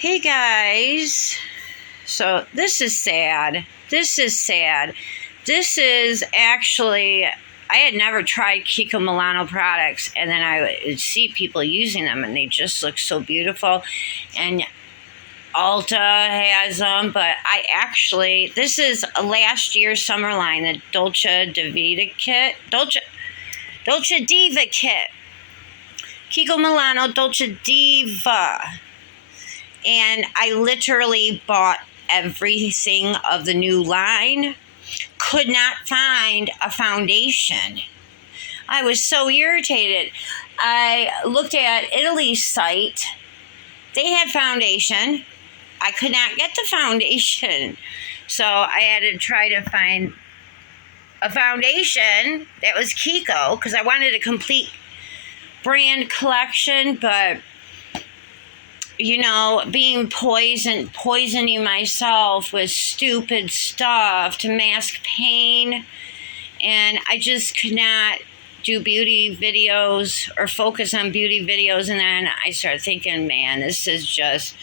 Hey guys, so this is sad. This is actually, I had never tried KIKO Milano products, and then I would see people using them, and they just look so beautiful. And Ulta has them, but this is a last year's summer line, the Dolce Diva kit. Dolce Diva kit. KIKO Milano Dolce Diva. And I literally bought everything of the new line. Could not find a foundation. I was so irritated. I looked at Italy's site. They had foundation. I could not get the foundation. So I had to try to find a foundation that was KIKO because I wanted a complete brand collection, but being poisoning myself with stupid stuff to mask pain. And I just could not do beauty videos or focus on beauty videos. And then I started thinking, man, this is just,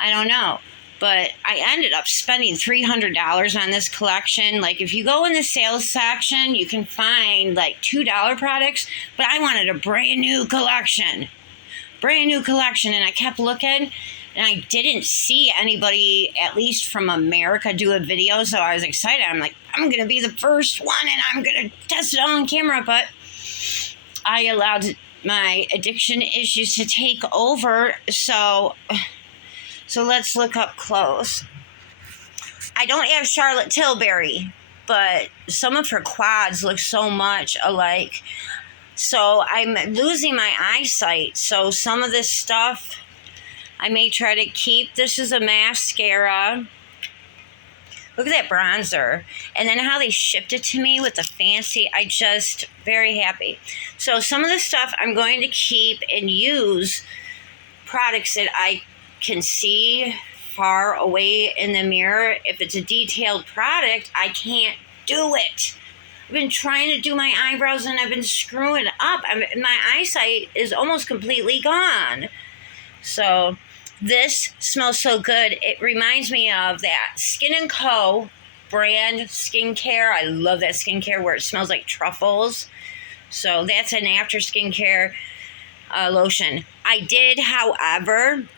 I don't know. But I ended up spending $300 on this collection. Like, if you go in the sales section, you can find like $2 products, but I wanted a brand new collection. And I kept looking, and I didn't see anybody, at least from America, do a video, so I was excited. I'm like, I'm going to be the first one, and I'm going to test it all on camera, but I allowed my addiction issues to take over, so let's look up close. I don't have Charlotte Tilbury, but some of her quads look so much alike. So I'm losing my eyesight. So some of this stuff I may try to keep. This is a mascara. Look at that bronzer. And then how they shipped it to me with the fancy. Very happy. So some of the stuff I'm going to keep and use products that I can see far away in the mirror. If it's a detailed product, I can't do it. I've been trying to do my eyebrows and I've been screwing up. My eyesight is almost completely gone. So this smells so good. It reminds me of that Skin & Co. brand skincare. I love that skincare where it smells like truffles. So that's an after skincare lotion. I did, however,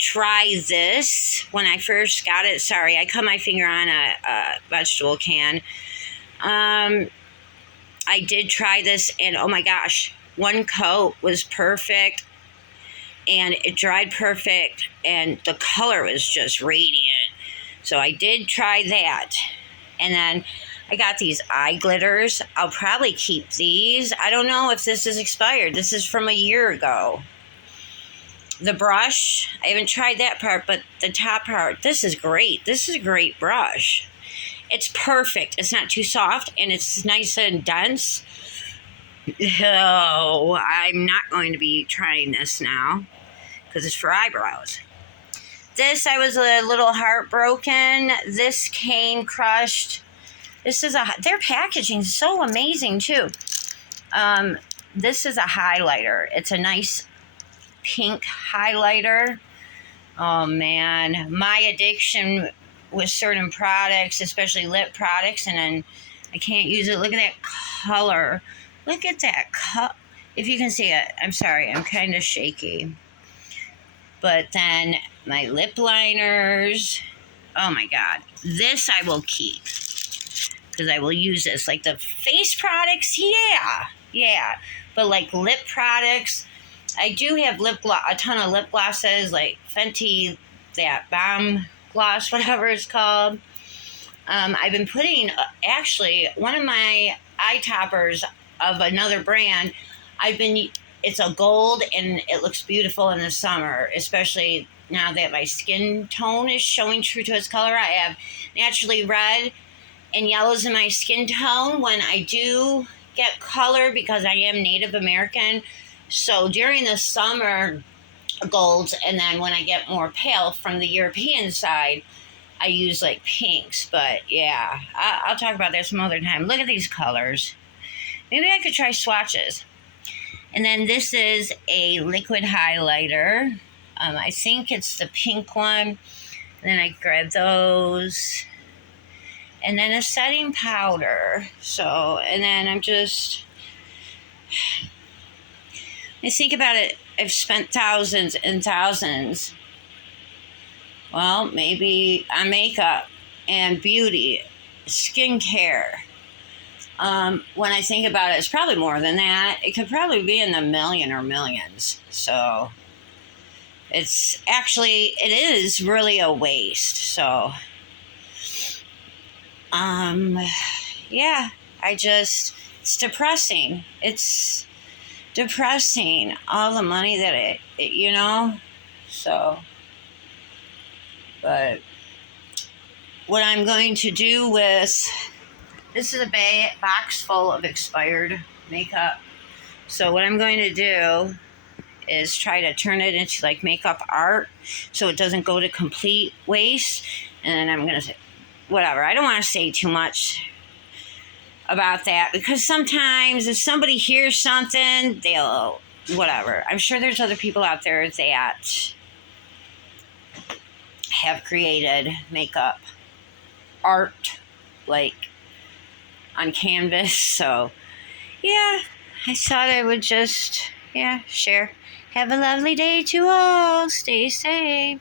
try this when I first got it. Sorry, I cut my finger on a vegetable can. I did try this, and oh my gosh, one coat was perfect, and it dried perfect, and the color was just radiant. So I did try that. And then I got these eye glitters. I'll probably keep these. I don't know if this is expired. This is from a year ago. The brush, I haven't tried that part, but the top part, this is great. This is a great brush. It's perfect. It's not too soft, and it's nice and dense. Oh, I'm not going to be trying this now because it's for eyebrows. This, I was a little heartbroken. This came crushed. Their packaging is so amazing too. This is a highlighter. It's a nice pink highlighter. Oh man, my addiction with certain products, especially lip products, and then I can't use it. Look at that color. Look at that if you can see it. I'm sorry, I'm kind of shaky. But then my lip liners. Oh my God. This I will keep because I will use this. Like the face products, yeah. But like lip products, I do have a ton of lip glosses, like Fenty, that Bomb gloss, whatever it's called. I've been putting, actually, one of my eye toppers of another brand, it's a gold, and it looks beautiful in the summer, especially now that my skin tone is showing true to its color. I have naturally red and yellows in my skin tone when I do get color because I am Native American. So during the summer, golds, and then when I get more pale from the European side, I use like pinks. But yeah, I'll talk about that some other time. Look at these colors. Maybe I could try swatches. And then this is a liquid highlighter. I think it's the pink one. And then I grab those. And then a setting powder. So, and then I think about it, I've spent thousands and thousands, well, maybe on makeup and beauty, skincare. When I think about it, it's probably more than that. It could probably be in the million or millions. So it is really a waste. So, yeah, it's depressing. It's depressing, all the money that so, but what I'm going to do with, this is a box full of expired makeup. So what I'm going to do is try to turn it into like makeup art so it doesn't go to complete waste. And I'm going to, whatever, I don't want to say too much about that because sometimes if somebody hears something, they'll, whatever. I'm sure there's other people out there that have created makeup art like on canvas. So yeah, I thought I would just share. Have a lovely day to all. Stay safe.